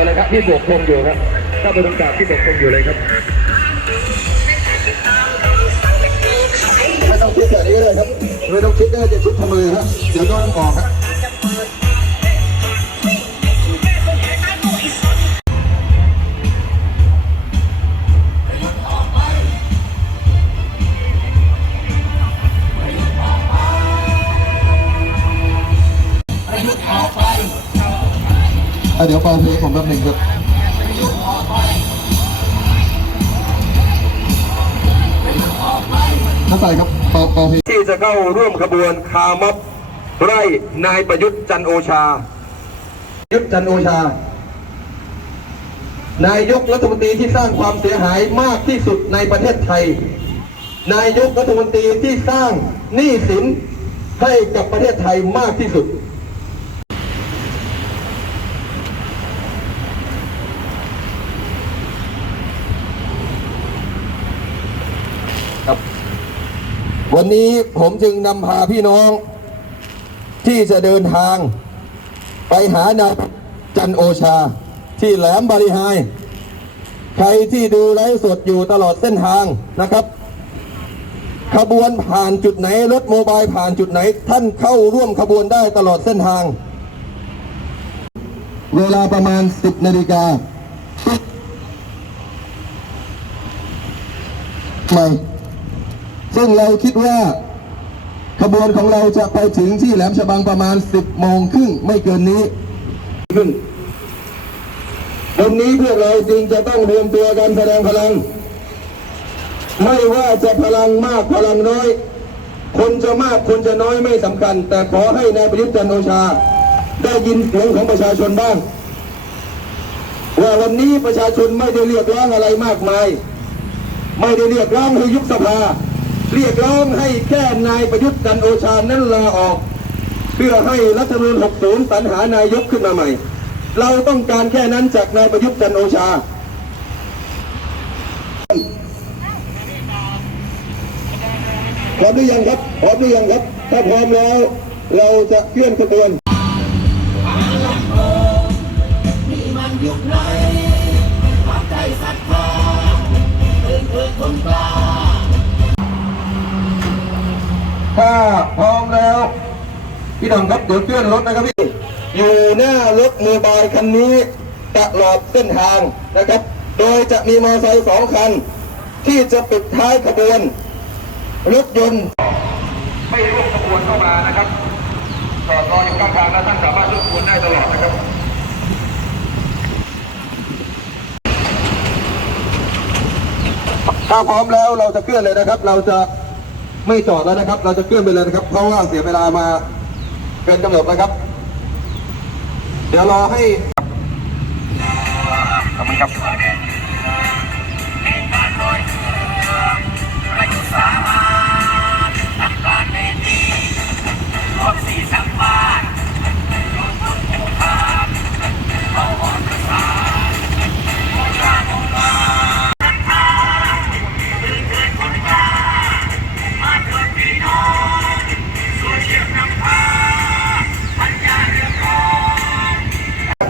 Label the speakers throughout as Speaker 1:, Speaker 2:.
Speaker 1: ตรงกาดเราเลยครับที่บวกคงอยู่ครับถ้าไปตรงกาดที่บวกคงอยู่เลยครับ
Speaker 2: ไม่ต้องคิดแบบนี้เลยครับไม่ต้องคิดว่าจะชุดทำมือครับเดี๋ยวนอนออกครับ เดี๋ยวฟังเพลงผมแป๊บหนึ่งครับถ้าใส่ครับเป่าเป่าเพลง
Speaker 1: ที่จะเข้าร่วมขบวนคาร์ม็อบไร่นายประยุทธ์จันทร์โอชา
Speaker 2: ยุทธจันทร์โอชา นายกรัฐมนตรีที่สร้างความเสียหายมากที่สุดในประเทศไทย นายกรัฐมนตรีที่สร้างหนี้สินให้กับประเทศไทยมากที่สุด วันนี้ผมจึงนำพาพี่น้อง ที่จะเดินทาง ไปหานายจันโอชา ที่แหลมบาริไฮใครที่ดูไลฟ์สดอยู่ตลอดเส้นทางนะครับ ขบวนผ่านจุดไหน รถโมบายผ่านจุดไหน ท่านเข้าร่วมขบวนได้ตลอดเส้นทาง เวลาประมาณ 10นาฬิกาใหม่ ซึ่งเราคิดว่าขบวนของเราจะไปถึงที่แหลมฉบังประมาณ 10โมงครึ่งไม่เกินนี้ขึ้นวันนี้พวกเราจริงจะต้องรวมตัวกันแสดงพลัง ไม่ว่าจะพลังมากพลังน้อย คนจะมากคนจะน้อยไม่สำคัญ แต่ขอให้นายประยุทธ์จันโอชา ได้ยินเสียงของประชาชนบ้าง ว่าวันนี้ประชาชนไม่ได้เรียกร้องอะไรมากมาย ไม่ได้เรียกร้องให้ยุบสภา เรียกร้องให้แก้นายประยุทธ์จันโอชานั้นลาออก เพื่อให้รัฐธรรมนูญ60สรรหานายกขึ้นมาใหม่ เราต้องการแค่นั้นจากนายประยุทธ์จันโอชา พร้อมหรือยังครับ พร้อมหรือยังครับ ถ้าพร้อมแล้ว เราจะเคลื่อนขบวน ถ้าพร้อมแล้ว พี่น้องครับเดี๋ยวเคลื่อนรถนะครับพี่ อยู่หน้ารถโมบายคันนี้ตลอดเส้นทางนะครับ โดยจะมีมอเตอร์ไซค์สองคัน ที่จะปิดท้ายขบวน รถยนต์
Speaker 1: ไม่ร่วมขบวนเข้ามานะครับจอดรออยู่ข้างทางแล้วท่านสามารถร่วมขบวนได้ตลอดนะครับ
Speaker 2: ถ้าพร้อมแล้วเราจะเคลื่อนเลยนะครับ เราจะ ไม่จอดแล้วนะครับ เราจะเคลื่อนไปเลยนะครับ เพราะว่าเสียเวลามาเกินกำหนดนะครับ เดี๋ยวรอให้
Speaker 1: ขอบคุณครับ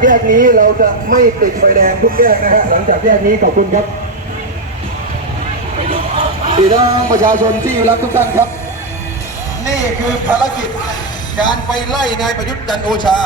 Speaker 2: แยกนี้เราจะไม่ติดไฟแดงทุกแยกนะฮะหลังจากแยกนี้ขอบคุณครับพี่น้องประชาชนที่รักทุกท่านครับ นี่คือภารกิจการไปไล่นายประยุทธ์จันโอชา